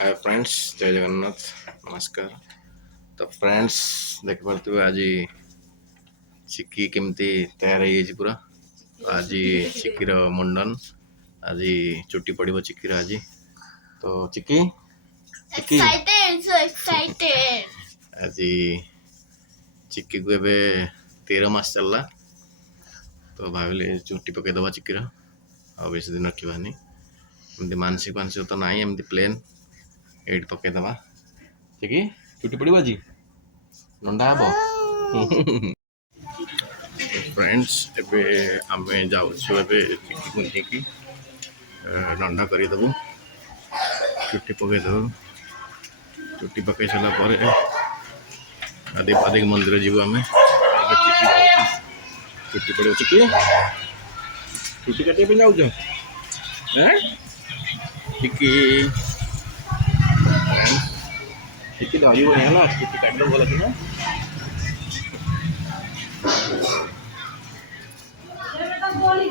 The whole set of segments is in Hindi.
हाय फ्रेंड्स, जय जगन्नाथ, नमस्कार। तो फ्रेंड्स देख पारे आज चिक्की केमती तैयार हो पूरा। आज चिक्कीर मुंडन, आज चुट्टी पड़ो चिक्कीर आज। तो चिक्की चिक्की आज चिक्की को एबे 13 मास चलला। तो भाविले चुट्टी पकईदबा चिक्कीर आ बेस दिन रखानी। एमती मानसिक मानसिक तो ना एमती प्लेन ये पकईदबा। चिक्की चुट्टी पड़ो आज नंडा हम। फ्रेंड्स एबे आमे जाउछु एबे चिक्की को नेकी नंडा करदेबू। चुट्टी पकईदेबू। चुट्टी पकई सारा पर आदि पादिक मंदिर जीव आम। चिक्की चुट्टी पड़ो चिक्की चुट्टी काटे पे जाऊच चिक्की चिक्की धरब है चुट्टी काटद भल कि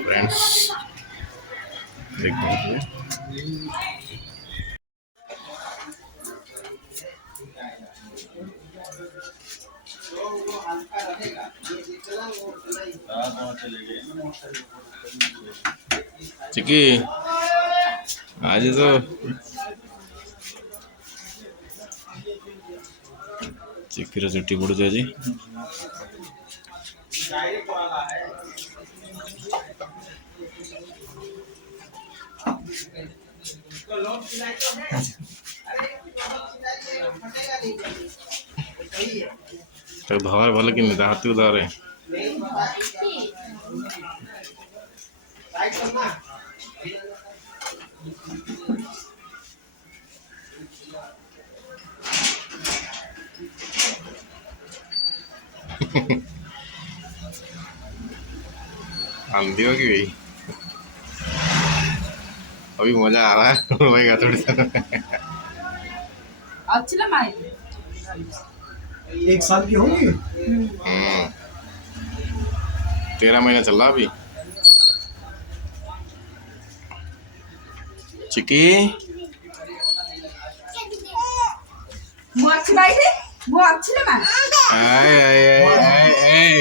फ्रेंड्स देखते चिक्की आज तो चिक्कीर चुट्टी पड़ू आज तो धर भल कि हाथ को धरे आंधी की भाई अभी मजा आ रहा है रोएगा थोड़ी सा। अच्छी ना माई 1 साल की होगी। 13 महीना चल रहा अभी। चिक्की अच्छी भाई वो अच्छी ना माई आय आय आय आय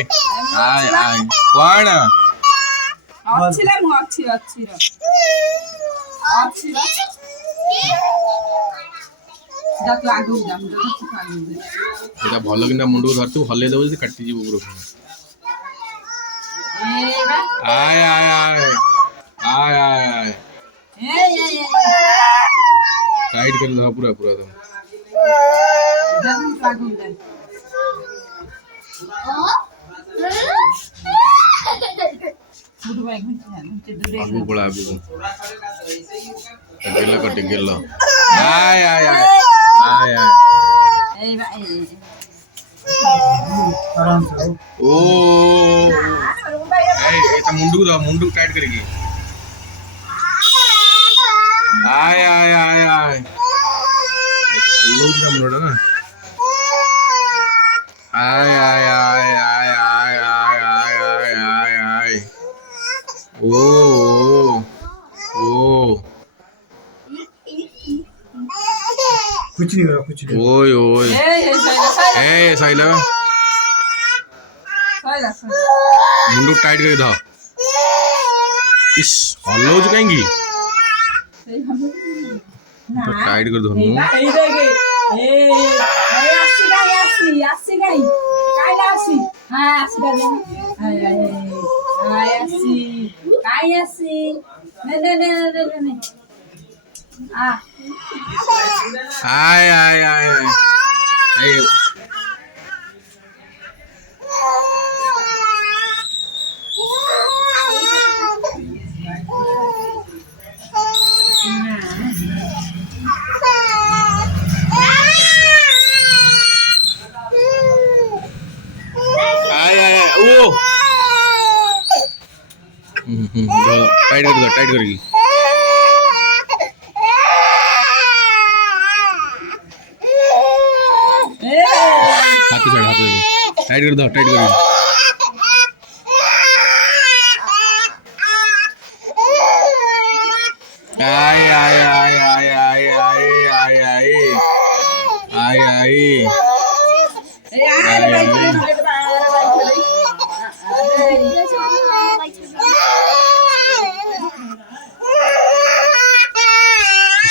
आय आय कौन अच्छी ना मु अच्छी अच्छी रो अच्छी जात लागू जाम जात खाली एटा भल कि मुंड को धरतु हल्ले देबो जे काटी जीव पूरा। ए बा आय आय आय आय आय आय ए टाइट कर दो पूरा पूरा दम जात लागू जाए बुढ़ भाई घंटे दूर आगू पड़ा आगू गेलो कट गेलो आय आय आय आय आय ए बा ए आराम से हो। ओ ए एटा मुंडू टाइट करेगी आय आय आय आय लोज ना मुंडा ना आय आय आय आय आय आय आय आय आय ओ ओ कुछ नहीं हो रहा कुछ नहीं। ओय ओय ए साइला ए साइला साइला मुंडू टाइट कर दो। इस हल्लोज कहेंगी तो टाइट कर दो ए देखे ए आसी गई काय आसी हां आसी गई हाय आसी काय आसी ने आ आय आय आय आय आय आय आय ओ टाइट करेगी हाथ टाइट कर दो टाइट करेगी आय आय आय आय आय आय आय आई अरे भाई चले अरे भाई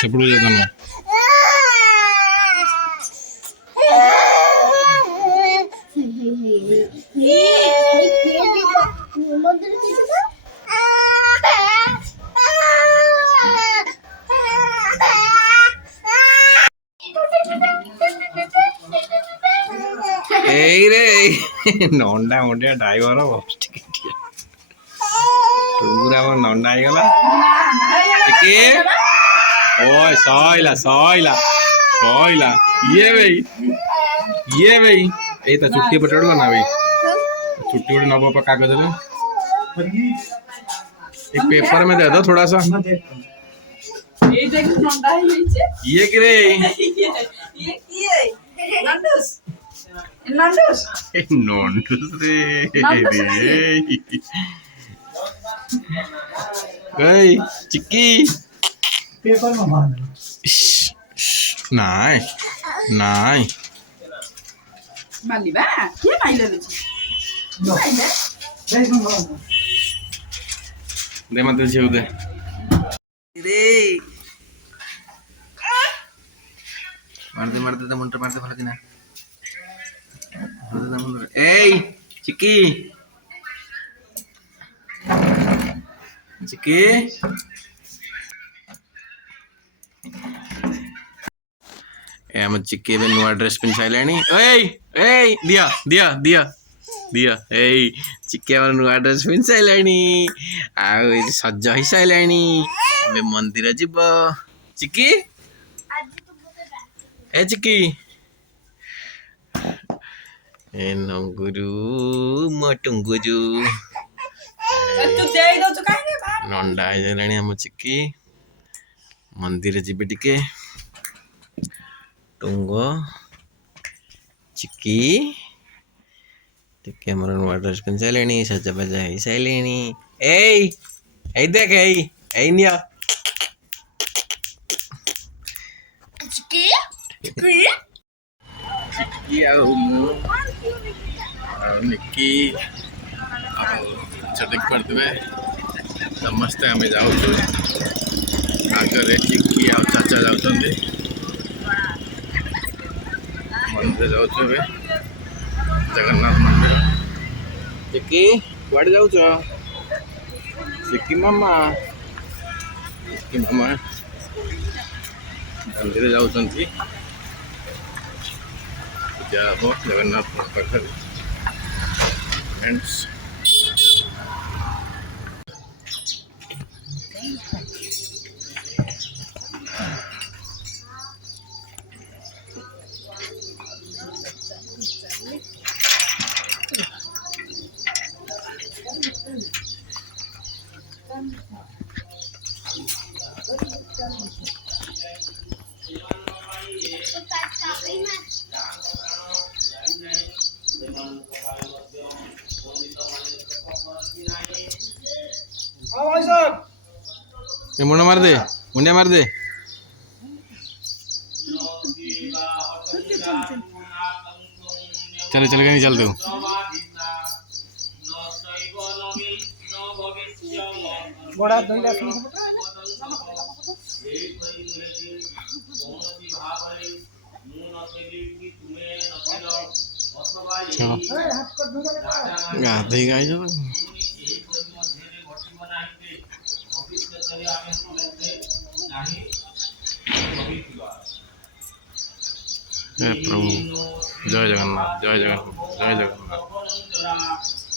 सपड़ू जाता ना এই রে নন্ডা মুন্ডিয়া ড্রাইভর পুরা আমার নন্ডা ହେଇଗଲା ଟିକେ ओए सॉइला सॉइला सॉइला ये भाई ए तो छुट्टी पटड़वा ना भाई छुट्टी उड़े नबो पर कागज ले एक पेपर में दे दो थोड़ा सा ये देख नंदा है ये करे ये की है नंदुस नंदुस नॉन्डस रे गई चिक्की पेपर में बांध नाय नाय माली बा के माइले लो माइले देख लो दे मत झेउ दे रे मार दे मुंटर मार दे भला किना ए चिक्की चिक्की ए हम चिक्की बे नुआ ड्रेस पिन साइलानी ओए ए दिया दिया दिया दिया ए चिक्की हमर नुआ ड्रेस पिन साइलानी आ सज ही साइलानी बे मंदिर जीव चिक्की ए चिक्की ए नंगुरु मटुंगुरु तू दे दो तो काहे बा नंडा आइलानी हम चिक्की मंदिर जीवे टिके टुंगो चिक्की टिके हमर नुआ ड्रेस पिन साइलेनी सजा बजा ही साइलेनी ए देख ए निया चिकी चिकी चिक्की निक्की चटक पड़ते समस्ते आम जाऊँ आगे चिक्की आ चाचा जाऊँ मंदिर जाऊँ जगन्नाथ मंदिर चिक्की कुआड़े जाऊँ चिक्की मामा मंदिर जाऊँ पूजा हम जगन्नाथ पाखे फ्रेंड्स हाँ भाई साहब मुंडा मार दे मुंडिया मार दे चले चले नहीं चलते बड़ा धोइला सुन चलो गाधे गाय जो प्रभु जय जगन्नाथ जय जगन्नाथ जय जगन्नाथ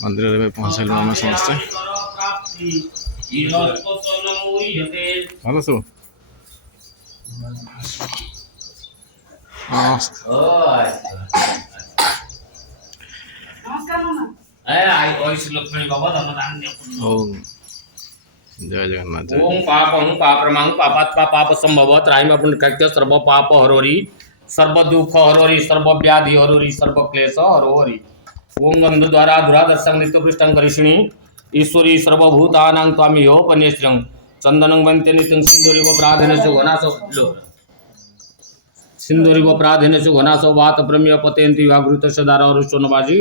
मंदिर में पहुँचल आम समस्ते भल सब नमस्कार मामा लक्ष्मी बाबा धन ओम जय जगन्नाथ जय ओम पापं पापरमं पापात्मा पाप संभव त्रायम अपन कृत्य सर्व पाप हरोरी सर्व दुख हरोरी सर्व व्याधि हरोरी सर्व क्लेश हरोरी ओम गंध द्वारा धुरादर्शं नित्य पृष्ठं करिष्णि ईश्वरी सर्वभूतानां त्वामि हो पन्यश्रं चंदनं वन्ते नित्यं सिंदूरिव प्राधनस्य घनासो लो सिंदूरिव प्राधेनसु घनासो वात प्रमेय पतेन्ति वागृतस्य दारा और सोनबाजी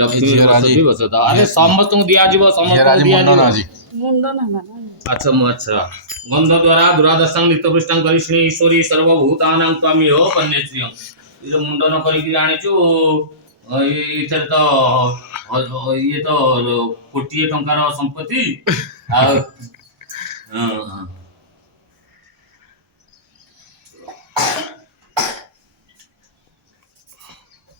लक्ष्मी ଝିଅରାଜି। वसति वसत। अरे समस्त दिया जीव समस्त दिया जीव। मुंडन है अच्छा अच्छा गंध द्वारा दुरादर्शन नित्यपृष्ठं करिष्णी ईश्वरी सर्वभूतानां त्वमेव पन्नेश्रियं। ये मुंडन करिकि आनिचु इथर तो ये तो कोटिए टंकार संपत्ति आ हां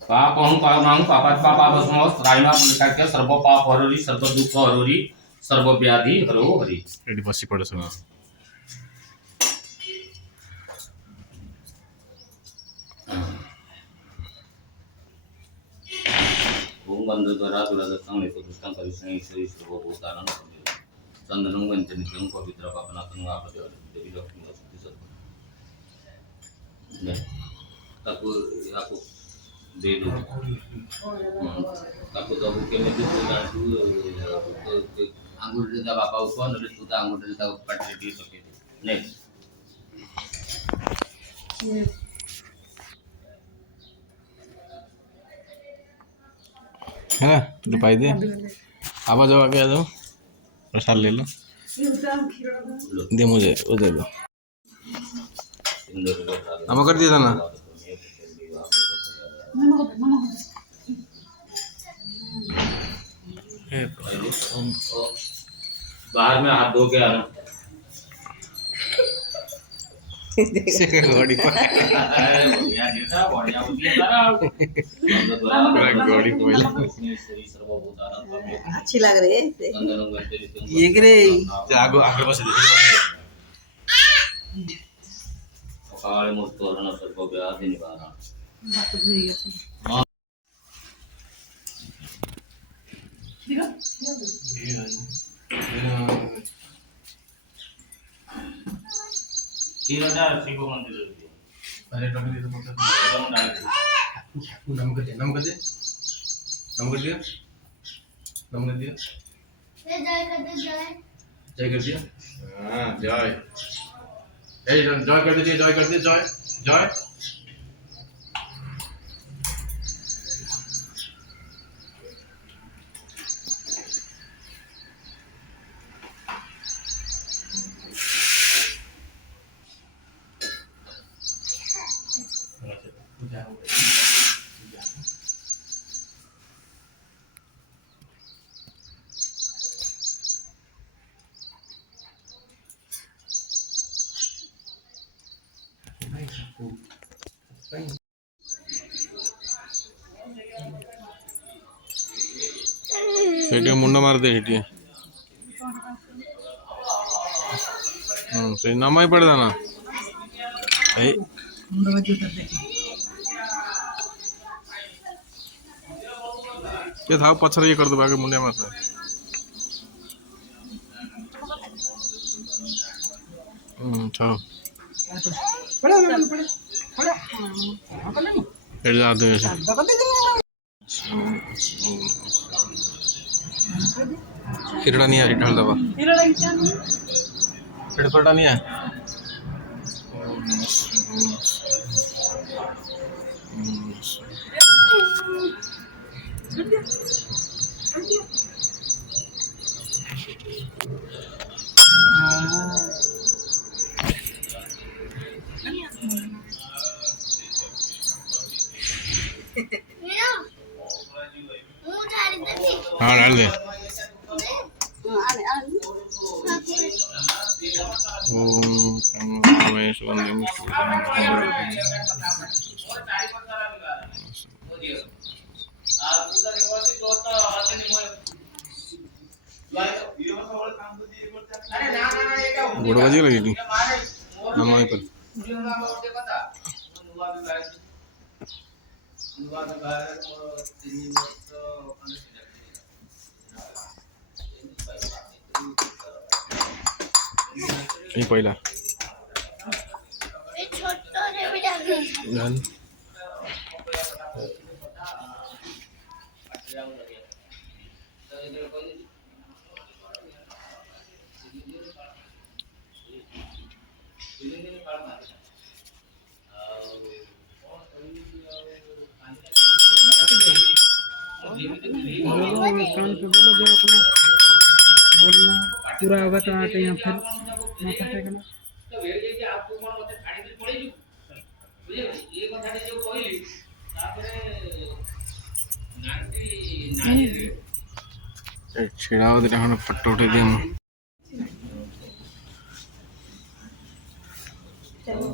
पापं पापं पापात् पापावस्मो त्रायमा पुण्यकाख्य सर्व पाप हरोरि सर्व दुख हरोरि सर्व व्याधि हरो हरि। ଏଠି ବସି ପଡ଼େ ସବୁ। ओम बंद द्वारा दुरादर्शन नित्यपृष्ठं करिष्णी ईश्वरी सर्वभूतानां चंदनं वंच नित्यं पवित्र पापनाशनं आपदे देवी लक्ष्मी वसति सर्व। ताको याको दे दो ताको दबु केमिति तू जानतु आंगुर दे बापा को नले तू ता आंगुर दे ता पाटे दे सके नेक्स्ट है ना तू पाई दे आवाज आके आ जाओ प्रसाद ले लो दे मुझे वो दे दो नमक कर दिया था ना बाहर में हाथ धो के आना गाड़ी पर बढ़िया देता बढ़िया बुद्धि तारा गाड़ी कोई अच्छी लग रही है ये रे आगे आगे बस दे काले मुस्तोरण सर्व व्याधि निवारण तीरटा शिव मंदिर अरे टॉपिक दे तो बोलता नमक दे नमक दे नमक दिया नमक दिया जय कर दिया हाँ जय जय कर दीजिए जय कर दीजिए जय जय ସେଇଠି ମୁଣ୍ଡ ମାରିଦେ ସେଇଠି ସେଇ ନମାଇ ପଡ଼େ ନା ଏଇ ଥାଉ ପଛରେ ଇଏ କରିଦେବା ଆଗେ ମୁଣ୍ଡିଆ ମାରିଦେ ଥାଉ ଏଠି ଯା ଦେବେ କ୍ଷୀରଟା ନିଆ ଏଠି ଢାଳି ଦେବା ଏଠି ଫଳଟା ନିଆ हाँ डाल दे गोड़ बजी लगी थी नमाई पर ये पहिला जान कान पे बोलो जो अपना बोलना पूरा होगा तो आके यहाँ फिर माथा टेकना ଛିଡ଼ା ଦିନ ଖଣ୍ଡେ ଫଟୋ ଉଠେଇ ଦିଏ ମୁଁ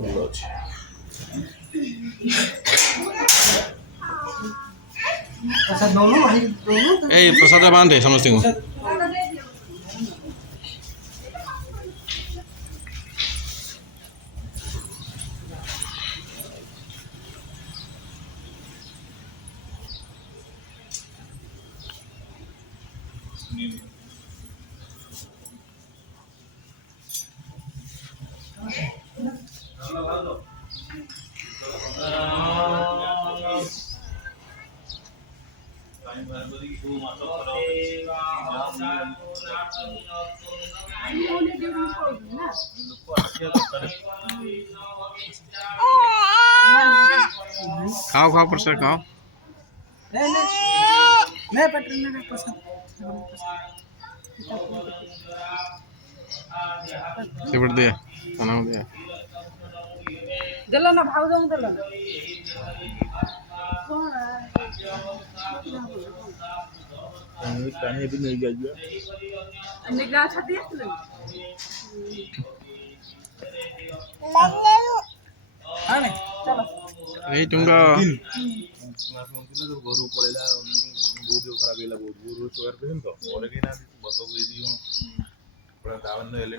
ଭଲ ଅଛି अच्छा दोनों भाई दोनों ଏଇ ପ୍ରସାଦ ବାନ୍ଧେ ସମସ୍ତଙ୍କୁ ଖାଅ ଖାଅ ପ୍ରସାଦ ଖାଅ मैं पटरी में पसंद ସେପଟେ ଦିଏ ଖାନାକୁ ଦିଏ ଦେଲ ନା ଭାଉଜଙ୍କୁ ଦେଲ ନା ନିଗା ଛାତି ଆସିଥିଲେ हाँ चलो ଏଇ ଟୁଙ୍ଗା ଘରୁ ପଳେଇଲା ବହୁତ ଖରାପ ହେଇଗଲା ବହୁତ ସୁଗାର ପେସେଣ୍ଟ ତ ଘରେ କେହି ନାହାନ୍ତି ବସକୁ ଏଇ ଦି ଜଣ ତାମାନେ ଏଲ୍